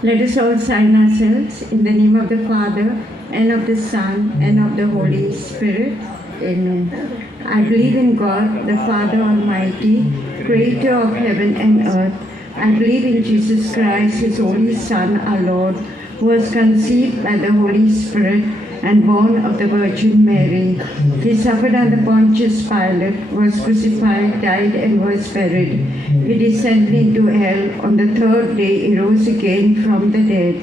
Let us all sign ourselves in the name of the Father, and of the Son, and of the Holy Spirit. Amen. I believe in God, the Father Almighty, creator of heaven and earth. I believe in Jesus Christ, his only Son, our Lord, who was conceived by the Holy Spirit and born of the Virgin Mary. He suffered under Pontius Pilate, was crucified, died, and was buried. He descended into hell. On the third day he rose again from the dead.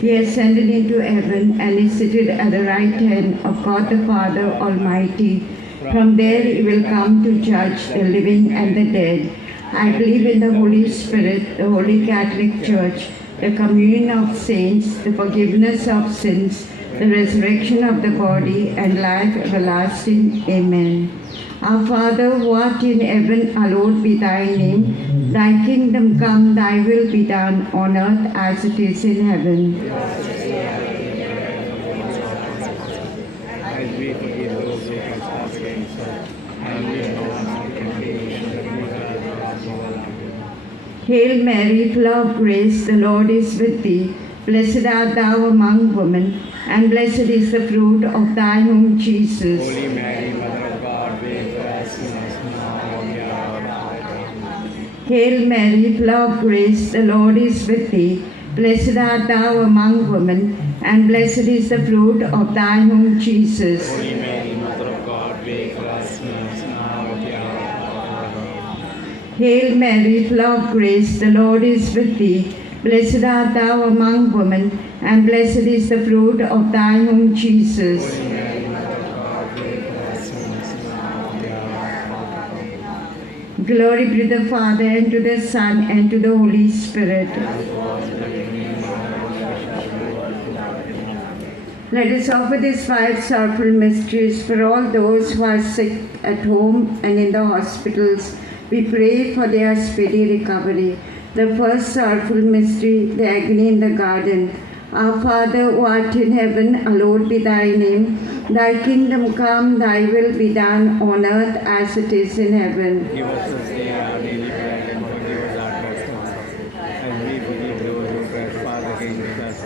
He ascended into heaven and is seated at the right hand of God the Father Almighty. From there he will come to judge the living and the dead. I believe in the Holy Spirit, the Holy Catholic Church, the communion of saints, the forgiveness of sins, the resurrection of the body, and life everlasting. Amen. Our Father, who art in heaven, hallowed be thy name. Thy kingdom come, thy will be done on earth as it is in heaven. As we forgive those who trespass against us, and lead not us into temptation, but deliver us from evil. Hail Mary, full of grace, the Lord is with thee. Blessed art thou among women, and blessed is the fruit of thy womb, Jesus. Holy Mary, Mother of God, pray for us sinners now and at the hour of our death. Hail Mary, full of grace, the Lord is with thee. Blessed art thou among women, and blessed is the fruit of thy womb, Jesus. Holy Mary, Mother of God, pray for us sinners now and at the hour of our death. Hail Mary, full of grace, the Lord is with thee. Blessed art thou among women, and blessed is the fruit of thy womb, Jesus. Holy Mary, Mother of God, pray for us sinners now and at the hour of our death. Glory be to the Father, and to the Son, and to the Holy Spirit. Let us offer these 5 sorrowful mysteries for all those who are sick at home and in the hospitals. We pray for their speedy recovery. The first sorrowful mystery, the agony in the garden. Our Father, who art in heaven, hallowed be thy name. Thy kingdom come, thy will be done on earth as it is in heaven. Give us this day our daily bread, and forgive us our trespasses, as we forgive those who trespass against us.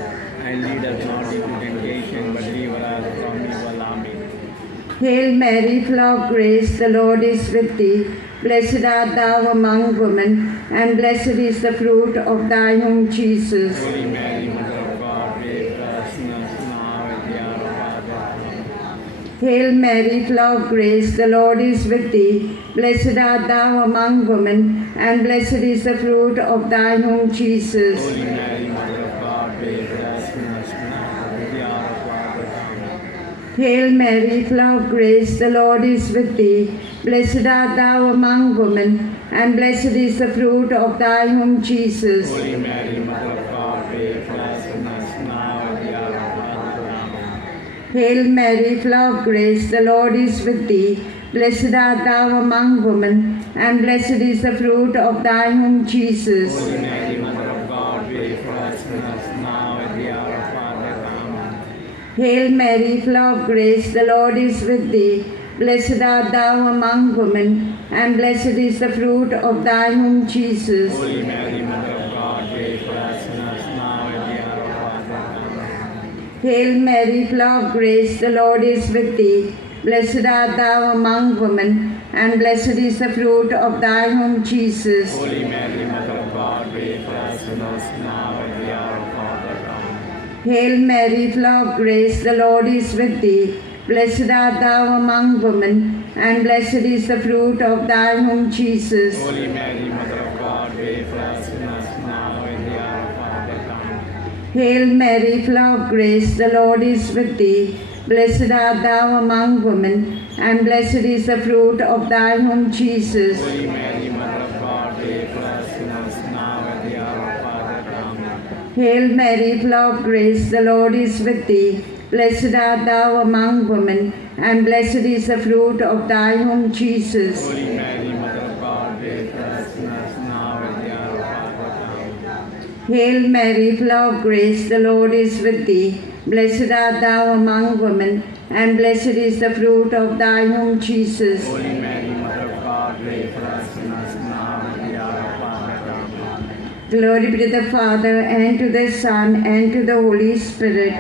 And lead us not into temptation, but deliver us from evil. Amen. Hail Mary, full of grace, the Lord is with thee. Blessed art thou among women, and blessed is the fruit of thy womb, Jesus. Holy Mary, Mother of God, pray for us sinners now and at the hour of our death. Hail Mary, full of grace, the Lord is with thee. Blessed art thou among women, and blessed is the fruit of thy womb, Jesus. Holy Mary, Mother of God, pray for us sinners now and at the hour of our death. Hail Mary, full of grace, the Lord is with thee. Blessed art thou among women, and blessed is the fruit of thy womb, Jesus. Holy Mary, Mother of God, pray for us sinners now and at the hour of our death. Hail Mary, full of grace, the Lord is with thee. Blessed art thou among women, and blessed is the fruit of thy womb, Jesus. Holy Mary, Mother of God, pray for us sinners now and at the hour of our death. Amen. Hail Mary, full of grace, the Lord is with thee. Blessed art thou among women, and blessed is the fruit of thy womb, Jesus. Holy Mary, Mother of God, pray for us sinners now and at the hour of our death. Amen. Hail Mary, full of grace, the Lord is with thee. Blessed art thou among women, and blessed is the fruit of thy womb, Jesus. Holy Mary, Mother of God, pray for us sinners now and at the hour of our death. Amen. Hail Mary, full of grace, the Lord is with thee. Blessed art thou among women, and blessed is the fruit of thy womb, Jesus. Holy Mary, Mother of God, pray for us sinners now and at the hour of our death. Amen. Hail Mary, full of grace, the Lord is with thee. Blessed art thou among women, and blessed is the fruit of thy womb, Jesus. Holy Mary, Mother of God, pray for us sinners now and at the hour of our death. Amen. Hail Mary, full of grace, the Lord is with thee. Blessed art thou among women, and blessed is the fruit of thy womb, Jesus. Holy Mary, Mother of God, pray for us sinners now and at the hour of our death. Amen. Hail Mary, full of grace, the Lord is with thee. Blessed art thou among women, and blessed is the fruit of thy womb, Jesus. Holy Mary, Mother of God, pray for us sinners now and at the hour of our death. Amen. Glory be to the Father, and to the Son, and to the Holy Spirit.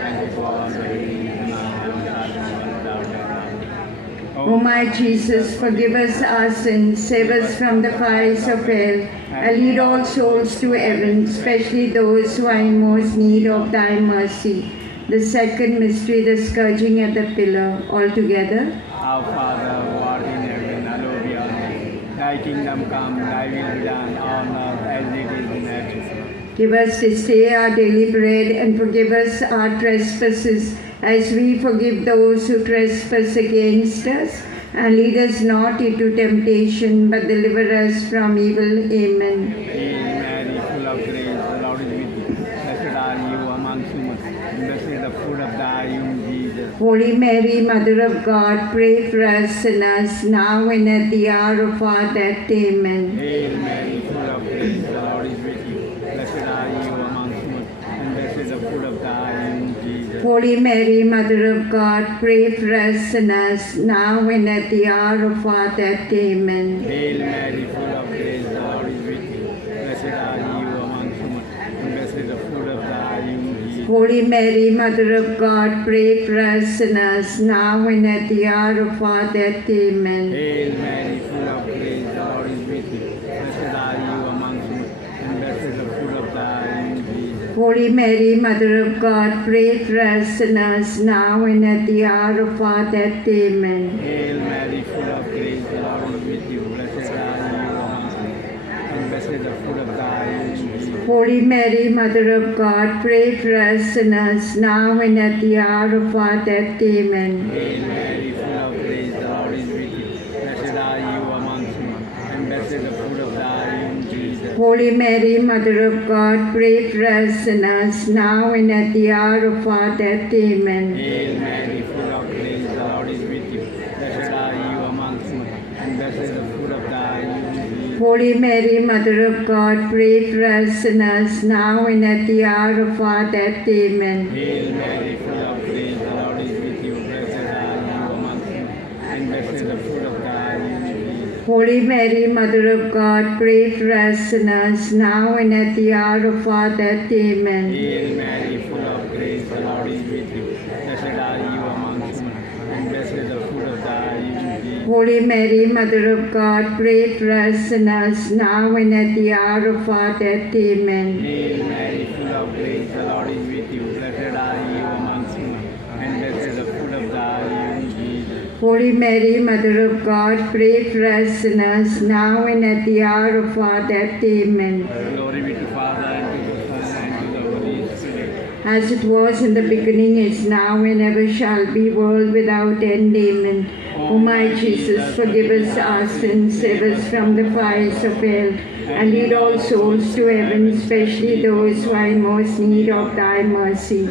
O my Jesus, forgive us our sins, save us from the fires of hell, and lead all souls to heaven, especially those who are in most need of thy mercy. The second mystery, the scourging at the pillar. All together. Our Father, who art in heaven, hallowed be thy name. Thy kingdom come, thy will be done on earth as it is in heaven. Give us this day our daily bread, and forgive us our trespasses, as we forgive those who trespass against us. And lead us not into temptation, but deliver us from evil. Amen. Hail Mary, full of grace, the Lord is with you. Blessed are you amongst women, and blessed is the fruit of thy womb, Jesus. Holy Mary, Mother of God, pray for us sinners, now and at the hour of our death. Amen. Hail Mary, full of grace, the Lord is with you. Blessed are you amongst women, and blessed is the fruit of thy womb, Jesus. Holy Mary, Mother of God, pray for us sinners, now and at the hour of our death. Amen. Hail Mary, full of grace, the Lord is with you. Blessed are you amongst women, and blessed is the fruit of thy womb, Jesus. Holy Mary, Mother of God, pray for us sinners, now and at the hour of our death. Amen. Hail Mary, full of grace, the Lord is with you. Blessed are you amongst women, and blessed is the fruit of thy womb, Jesus. Holy Mary, Mother of God, pray for us sinners, now and at the hour of our death. Amen. Hail Mary, full of grace, the Lord is with you. Blessed are you amongst women, and blessed is the fruit of thy womb, Jesus. Holy Mary, Mother of God, pray for us sinners, now and at the hour of our death. Amen. Hail Mary, full of grace, the Lord is with you. Blessed are you amongst women, and blessed is the fruit of thy womb, Jesus. Holy Mary, Mother of God, pray for us sinners, now and at the hour of our death. Amen. Hail Mary, full of grace, the Lord is with you. Blessed are you amongst women, and blessed is the fruit of thy womb, Jesus. Holy Mary, Mother of God, pray for us sinners, now and at the hour of our death. Amen. Hail Mary, full of grace, the Lord is with you. Blessed are you amongst women, and blessed is the fruit of thy womb, Jesus. Holy Mary, Mother of God, pray for us sinners, now and at the hour of our death. Amen. Hail Mary, full of grace, the Lord is with you. Blessed are you amongst women, and blessed is the fruit of thy womb, Jesus. Holy Mary, Mother of God, pray for us sinners, now and at the hour of our death. Amen. Hail Mary, full of grace, the Lord is with you. Blessed are you amongst women, and blessed is the fruit of thy womb, Jesus. Holy Mary, Mother of God, pray for us sinners, now and at the hour of our death. Amen. Glory be to Father, and to the Son, and to the Holy Spirit. As it was in the beginning, is now, and ever shall be, world without end. Amen. O my Jesus, forgive us our sins, save us from the fires of hell, and lead all souls to heaven, especially those who are in most need of thy mercy.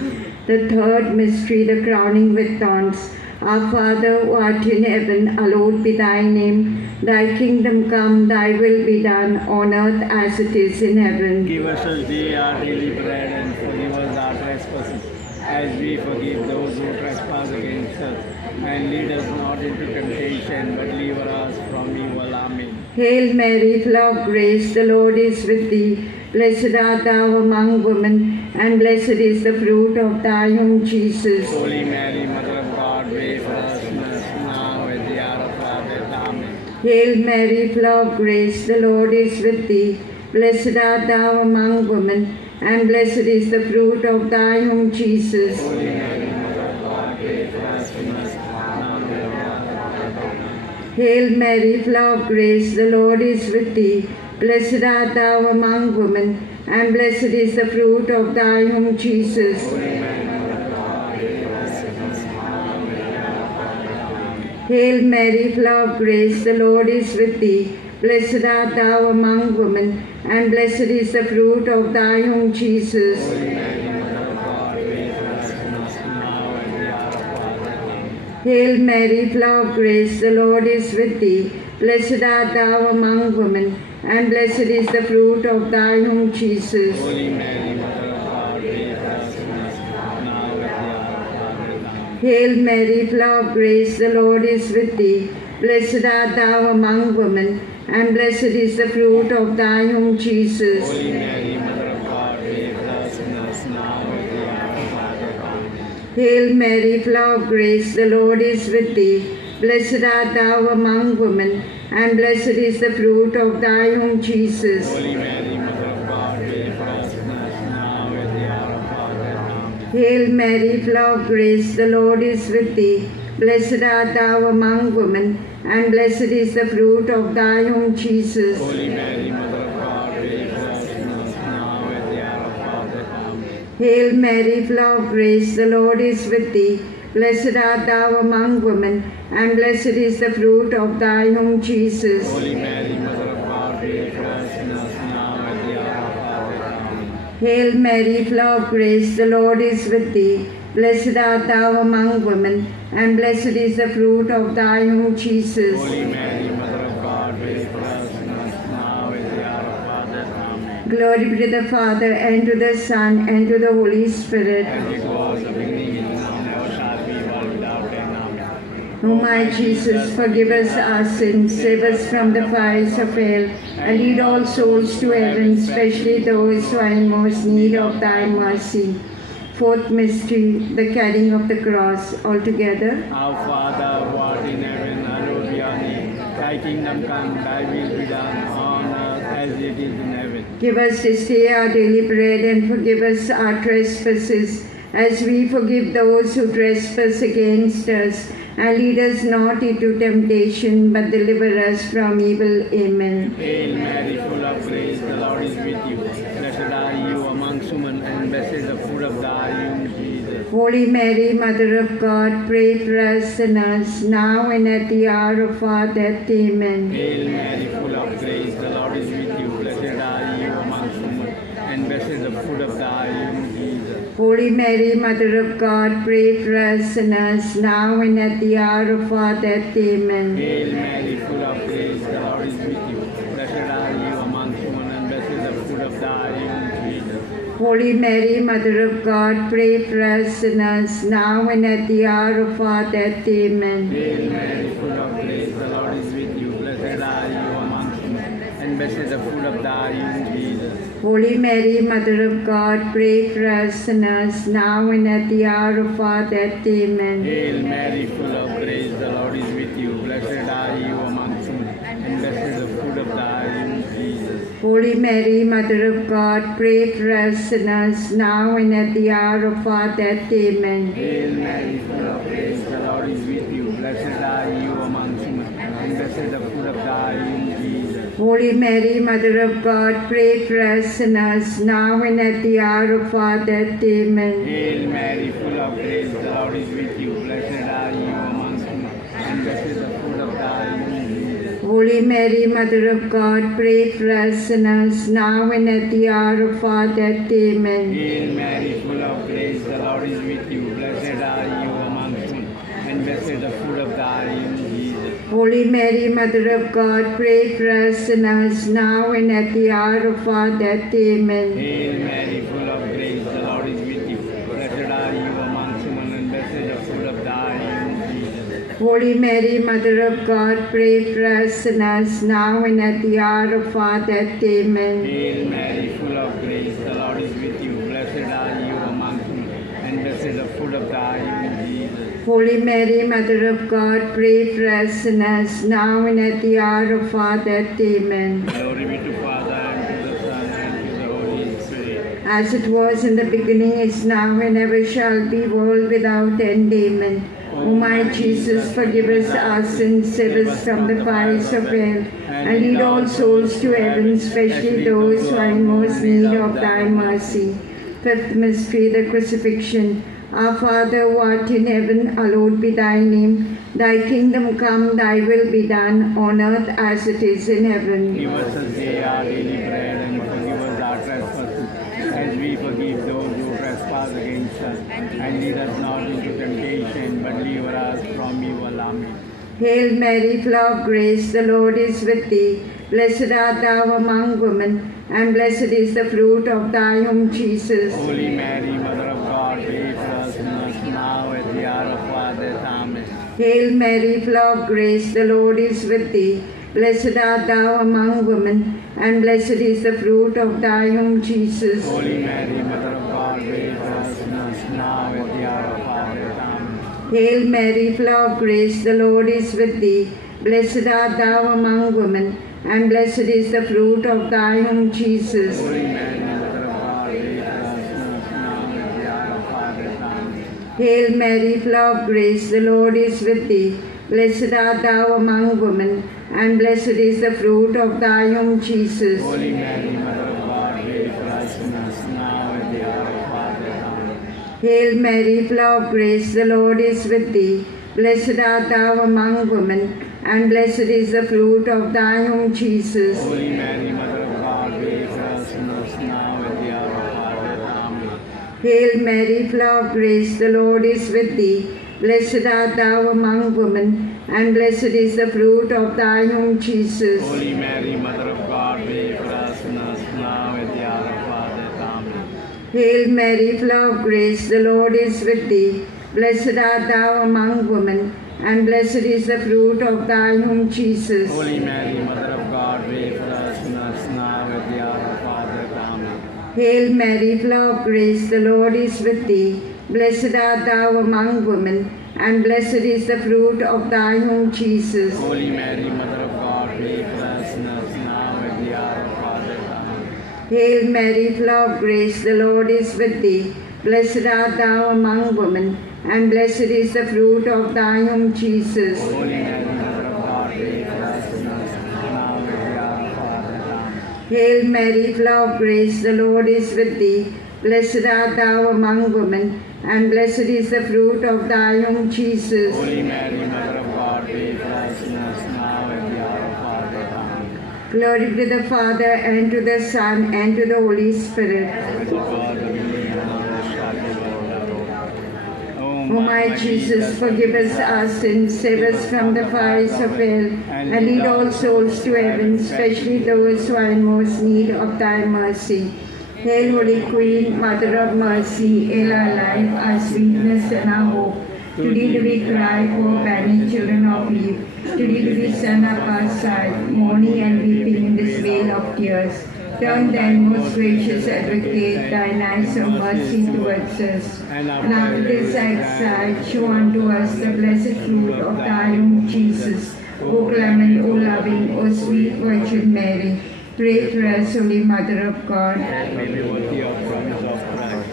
The third mystery, the crowning with thorns. Our Father, who art in heaven, hallowed be thy name. Thy kingdom come, thy will be done, on earth as it is in heaven. Give us this day our daily bread, and forgive us our trespasses, as we forgive those who trespass against us. And lead us not into temptation, but deliver us from evil. Amen. Hail Mary, full of grace, the Lord is with thee. Blessed art thou among women, and blessed is the fruit of thy womb, Jesus. Holy Mary, Mother of God, pray for us sinners, now and at the hour of our death. Amen. Hail Mary, full of grace, the Lord is with thee. Blessed art thou among women, and blessed is the fruit of thy womb, Jesus. Holy Mary, Mother of God, pray for us sinners, now and at the hour of our death. Amen. Hail Mary, full of grace, the Lord is with thee. Blessed art thou among women, and blessed is the fruit of thy womb, Jesus. Holy Mary, Mother of God, pray for us sinners, now and at the hour of our death. Amen. Hail Mary, full of grace, the Lord is with thee. Blessed art thou among women, and blessed is the fruit of thy womb, Jesus. Holy Mary, Mother of God, pray for us sinners, now and at the hour of our death. Amen. Hail Mary, full of grace, the Lord is with thee. Blessed art thou among women, and blessed is the fruit of thy womb, Jesus. Holy Mary, Mother of God, pray for us sinners, now and at the hour of our death. Amen. Hail Mary, full of grace, the Lord is with thee. Blessed art thou among women, and blessed is the fruit of thy womb, Jesus. Holy Mary, Mother Hail Mary, full of grace, the Lord is with thee. Blessed art thou among women, and blessed is the fruit of thy womb, Jesus. Holy Mary, Mother of God, pray for us sinners, now at the hour of our death. Amen. Hail Mary, full of grace, the Lord is with thee. Blessed art thou among women, and blessed is the fruit of thy womb, Jesus. Holy Mary, Mother of God, pray for us sinners, now at the hour of our death. Amen. Hail Mary, full of grace, the Lord is with thee. Blessed art thou among women, and blessed is the fruit of thy womb, Jesus. Holy Mary, Mother of God, pray for us sinners, now at the hour of our death. Amen. Hail Mary, full of grace, the Lord is with thee. Blessed art thou among women, and blessed is the fruit of thy womb, Jesus. Holy Mary, Mother of God, pray for us sinners, now at the hour of our death. Amen. Glory be to the Father, and to the Son, and to the Holy Spirit. As it was in the beginning, is now, and ever shall be, world without end. Amen. O my Jesus, forgive us our sins, save us from the fires of hell, and lead all souls to heaven, especially those who are in most need of thy mercy. Fourth mystery, the carrying of the cross. Altogether, Our Father, who art in heaven, hallowed be your name. Thy kingdom come, thy will be done, on earth as it is in heaven. give us this day our daily bread, and forgive us our trespasses, as we forgive those who trespass against us. And lead us not into temptation, but deliver us from evil. Amen. Hail Mary, full of grace, the Lord is with you. Blessed are you amongst women, and blessed is the fruit of thy womb, Jesus. Holy Mary, Mother of God, pray for us sinners, now and at the hour of our death. Amen. Hail Mary, full of grace, the Lord is with you. Blessed are you amongst women, and blessed is the fruit of thy womb, Jesus. Holy Mary, Mother of God, pray for us sinners, now and at the hour of our death. Amen. Hail Mary, full of grace, the Lord is with you. Blessed are you amongst women, and blessed is the fruit of thy womb, Jesus. Holy Mary, Mother of God, pray for us sinners, now and at the hour of our death. Amen. Hail Mary, full of grace, the Lord is with you. Blessed are you amongst women, and blessed is the fruit of thy womb, Jesus. Holy Mary, Mother of God, pray for us sinners, now and at the hour of our death. Amen. Hail Mary, full of grace, the Lord is with you. Blessed are you amongst women, and blessed is the fruit of thy womb, Jesus. Holy Mary, Mother of God, pray for us sinners, now and at the hour of our death. Amen. Hail Mary, full of grace, the Lord is with you. Blessed are you amongst women, and blessed is the fruit of thy womb, Jesus. Holy Mary, Mother of God, pray for us sinners, now and at the hour of our death. Amen. Hail Mary, full of grace, the Lord is with you. Blessed are you amongst women, and blessed is the fruit of thy womb, Jesus. Holy Mary, Mother of God, pray for us sinners, now and at the hour of our death. Amen. Hail Mary, full of grace, the Lord is with you. Blessed are you amongst women, and blessed is the fruit of thy womb, Jesus. Holy Mary, Mother of God, pray for us sinners, now and at the hour of our death. Amen. Hail Mary, full of grace, the Lord is with you. Blessed are you amongst women, and blessed is the fruit of thy womb, Jesus. Holy Mary, Mother of God, pray for us sinners, now and at the hour of our death. Amen. Hail Mary, full of grace, the Lord is with you. Blessed are you amongst women, and blessed is the fruit of thy womb, Jesus. Holy Mary, Mother of God, pray for us sinners, now and at the hour of our death. Amen. Glory be to Father, and to the Son, and to the Holy Spirit. As it was in the beginning, is now, and ever shall be, world without end. Amen. O my Jesus, forgive us our sins, save us from the fires of hell, and lead all souls to heaven, especially those who are in most need of thy mercy. Fifth mystery, the crucifixion. Our Father, who art in heaven, hallowed be thy name. Thy kingdom come, thy will be done, on earth as it is in heaven. Give us this day our daily bread, and forgive us our trespasses, as we forgive those who trespass against us. And lead us not into temptation, but deliver us from evil. Amen. Hail Mary, full of grace, the Lord is with thee. Blessed art thou among women, and blessed is the fruit of thy womb, Jesus. Holy Mary, Mother of God, pray for us sinners, now at the hour of our death. Amen. Hail Mary, full of grace, the Lord is with thee. Blessed art thou among women, and blessed is the fruit of thy womb, Jesus. Holy Mary, Mother of God, pray for us sinners, now at the hour of our Hail Mary, full of grace, the Lord is with thee. Blessed art thou among women, and blessed is the fruit of thy womb, Jesus. Holy Mary, Mother of God, pray for us sinners now and at the hour of our death. Amen. Hail Mary, full of grace, the Lord is with thee. Blessed art thou among women, and blessed is the fruit of thy womb, Jesus. Holy Mary, Mother of God, pray for us sinners now and at the hour of our death. Amen. Hail Mary, full of grace, the Lord is with thee. Blessed art thou among women, and blessed is the fruit of thy womb, Jesus. Holy Mary, Mother of God, pray for us sinners now and at the hour of our death. Amen. Hail Mary, full of grace, the Lord is with thee. Blessed art thou among women, and blessed is the fruit of thy womb, Jesus. Holy Mary, Mother of God, pray for us sinners now and at the hour of our death. Amen. Hail Mary, full of grace, the Lord is with thee. Blessed art thou among women, and blessed is the fruit of thy womb, Jesus. Holy Mary, Mother of God, pray for us sinners now and at the hour of our death. Amen. Hail Mary, full of grace, the Lord is with thee. Blessed art thou among women, and blessed is the fruit of thy womb, Jesus. Holy Mary, Mother of God, pray for us sinners now and at the hour of our death. Amen. Hail Mary, full of grace, the Lord is with thee. Blessed art thou among women, and blessed is the fruit of thy womb, Jesus. Holy Mary, Mother of God, pray for us sinners now and at the hour of our death. Amen. Hail Mary, full of grace, the Lord is with thee. Blessed art thou among women, and blessed is the fruit of thy womb, Jesus. Holy Mary, Mother of God, pray for us sinners now and at the hour of our death. Amen. Glory to the Father, and to the Son, and to the Holy Spirit. With the God of me and all the shall be O my Jesus, forgive us our sins, save us from the fires of hell, and lead all souls to heaven, especially those who are in most need of thy mercy. Hail, Holy Queen, Mother of Mercy, hail our life, our sweetness, and our hope. To thee do we cry, poor banished children of Eve. To thee do we send up our sight, mourning and weeping in this vale of tears. Turn then, most gracious Advocate, thine eyes of mercy towards us. And after this exile, show unto us the blessed fruit of thy womb, Jesus. O clement, O loving, O sweet Virgin Mary, pray for us, Holy Mother of God. may be worthy of promise of Christ.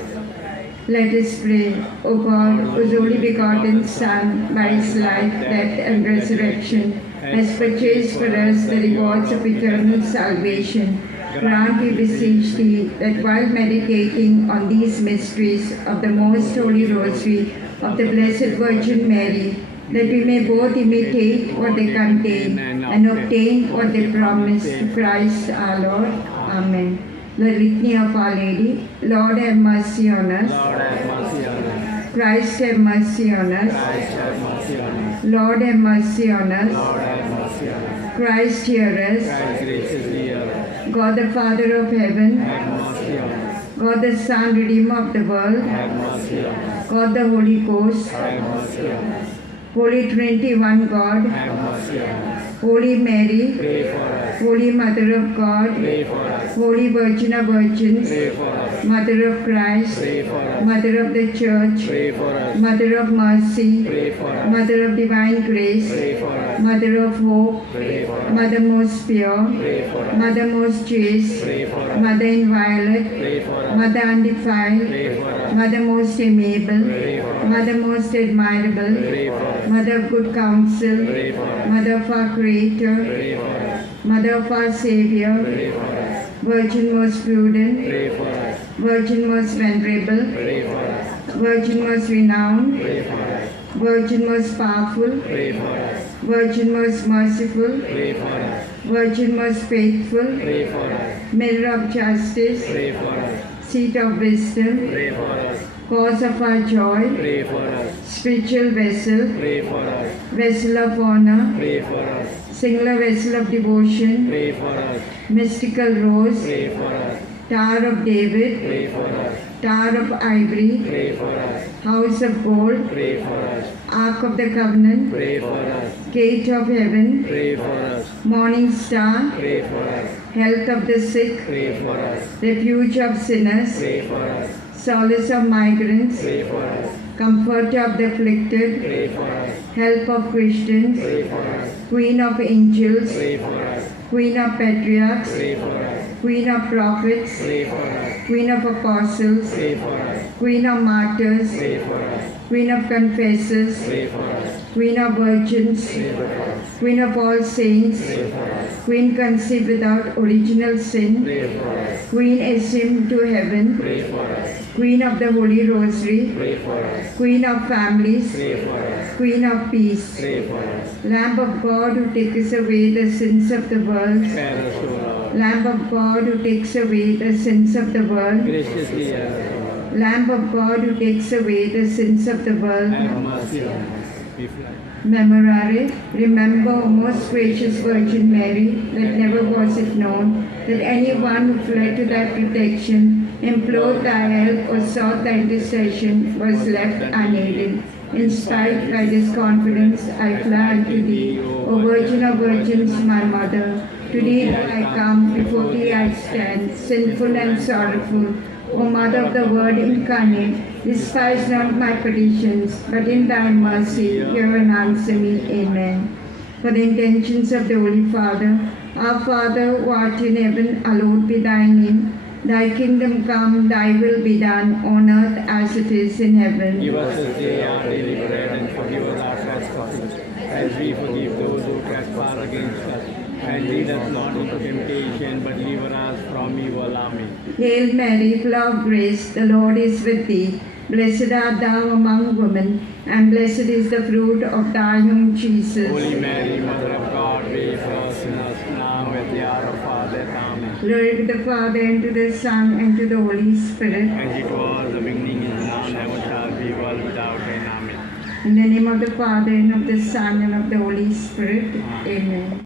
Let us pray. O God, whose only begotten Son, by his life, death, and resurrection, has purchased for us the rewards of eternal salvation, grant, we beseech thee, that while meditating on these mysteries of the most holy rosary of the Blessed Virgin Mary, that we may both imitate what they contain and obtain what they promise, through Christ our Lord. Amen. The Litany of Our Lady. Lord, have mercy on us. Lord, have mercy on us. Christ, have mercy on us. Christ, have mercy on us. Lord, have mercy on us. Lord, have mercy on us. Christ, hear us. Christ, graciously hear us. God the Father of heaven, Have mercy on us. God the Son, Redeemer of the world, Have mercy on us. God the Holy Ghost, Have mercy on us. Holy Trinity, one God, Have mercy on us. Holy Mary, Pray for us. Holy Mother of God, Pray for us. Holy Virgin of Virgins, Pray for us. Mother of Christ, Pray for us. Mother of the Church, Pray for us. Mother of Mercy, Pray for us. Mother of Divine Grace, Pray for us. Mother of Hope, Pray for us. Mother most pure, Pray for us. Mother most chaste, Pray for us. Mother inviolate, Pray for us. Mother undefiled, Pray for us. Mother most amiable, Pray for us. Mother most admirable, Pray for us. Mother of good counsel, Pray for us. Mother of our Creator, Pray for us. Mother of our Savior, Pray for us. Virgin most prudent, Pray for us. Virgin most venerable, Pray for us. Virgin most renowned, Pray for us. Virgin most powerful, Pray for us. Virgin most merciful, Pray for us. Virgin most faithful, Pray for us. Mirror of justice, Pray for us. Seat of wisdom, Pray for us. Cause of our joy, Pray for us. Spiritual vessel, Pray for us. Vessel of honor, Pray for us. Singular vessel of devotion, Pray for us. Mystical rose, Pray for us. Tower of David, Pray for us. Tower of ivory, Pray for us. House of gold, Pray for us. Ark of the covenant, Pray for us. Gate of heaven, Pray for us. Morning star, Pray for us. Health of the sick, Pray for us. Refuge of sinners, Pray for us. Solace of migrants, Pray for us. Comforter of the afflicted, pray for us. Help of Christians, Pray for us. Queen of angels, Pray for us. Queen of patriarchs, Pray for us. Queen of prophets, Pray for us. Queen of apostles, Pray for us. Queen of martyrs, Pray for us. Queen of confessors, Pray for us. Queen of virgins, Pray for us. Queen of all saints, Pray for us. Queen conceived without original sin, Pray for us. Queen ascended to heaven, Pray for us. Queen of the Holy Rosary, Pray for us. Queen of families, Pray for us. Queen of peace, Pray for us. Lamb of God who takes away the sins of the world, Spare us, O Lord. Lamb of God who takes away the sins of the world, Graciously hear us, O Lord. Lamb of God who takes away the sins of the world. Have mercy on us. We fly. Memorare, remember, O most gracious Virgin Mary, that never was it known that anyone who fled to thy protection, implored thy help, or sought thy intercession was left unaided. In spite by this confidence, I fly unto thee, O Virgin of Virgins, my Mother. To thee do I come, before thee I stand, sinful and sorrowful. O Mother of the Word incarnate, despise not my petitions, but in thy mercy hear and answer me. Amen. For the intentions of the Holy Father, our Father who art in heaven, hallowed be thy name. Thy kingdom come, thy will be done, on earth as it is in heaven. Give us this day our daily bread, and forgive us our trespasses, as we forgive those who trespass against us. And lead us not into temptation, but deliver us from evil. Amen. Hail Mary, full of grace, the Lord is with thee. Blessed art thou among women, and blessed is the fruit of thy womb, Jesus. Holy Mary, Mother of God, pray for us sinners, now and at the hour of our death. Amen. Glory to the Father, and to the Son, and to the Holy Spirit. As it was the beginning, is now, and ever shall be, world without end. Amen. In the name of the Father, and of the Son, and of the Holy Spirit. Amen.